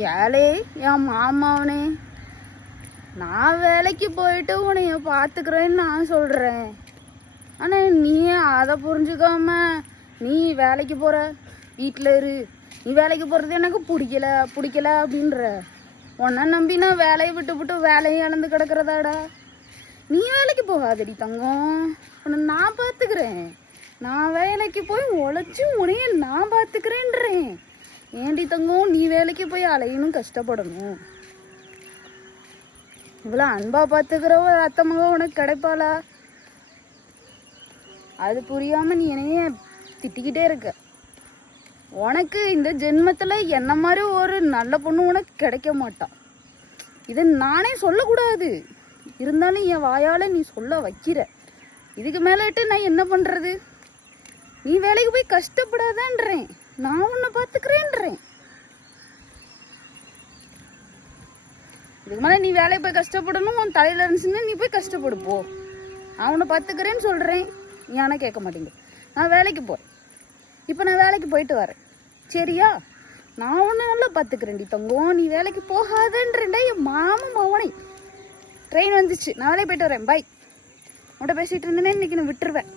ஏழே என் மாமாவனே, நான் வேலைக்கு போயிட்டு உன்னைய பார்த்துக்கிறேன்னு நான் சொல்கிறேன். ஆனால் நீ அதை புரிஞ்சுக்காம நீ வேலைக்கு போகிற, வீட்டில் இரு, நீ வேலைக்கு போகிறது எனக்கு பிடிக்கல அப்படின்ற. உன்னை நம்பி நான் வேலையை விட்டு வேலையை இழந்து கிடக்கிறதாடா. நீ வேலைக்கு போகாதடி தங்கம், உன்னை நான் பார்த்துக்கிறேன். நான் வேலைக்கு போய் உழைச்சி உனைய நான் பார்த்துக்கிறேன்றேன். ஏண்டி தங்கம் நீ வேலைக்கு போய் அலையணும் கஷ்டப்படணும்? இவ்வளோ அன்பா பார்த்துக்கிற ஒரு அத்தை மகன் உனக்கு கிடைப்பாளா? அது புரியாம நீ என்னைய திட்டிக்கிட்டே இருக்க. உனக்கு இந்த ஜென்மத்தில் என்ன மாதிரி ஒரு நல்ல பொண்ணு உனக்கு கிடைக்க மாட்டான். இதை நானே சொல்லக்கூடாது, இருந்தாலும் என் வாயால் நீ சொல்ல வைக்கிற. இதுக்கு மேலேட்டு நான் என்ன பண்ணுறது? நீ வேலைக்கு போய் கஷ்டப்படாதன்றேன், நான் உன்னை பார்த்துக்கிறேன்றேன். இதுக்கு மேலே நீ வேலைக்கு போய் கஷ்டப்படணும், உன் தலையில் இருந்துச்சுன்னா நீ போய் கஷ்டப்படு போ. நான் உன்னை பார்த்துக்கிறேன்னு சொல்கிறேன், நீ ஆனால் கேட்க மாட்டேங்க. நான் வேலைக்கு போகிறேன், இப்போ நான் வேலைக்கு போயிட்டு வரேன், சரியா? நான் உன்னை நல்லா பார்த்துக்கிறேன்டி தங்கம், நீ வேலைக்கு போகாதன்றேன்டா என் மாமன் மவனை. ட்ரெயின் வந்துச்சு, நான் வேலைக்கு போயிட்டு வரேன், பாய். உன்கிட்ட பேசிகிட்டு இருந்தேனே இன்னைக்கு நான் விட்டுருவேன்.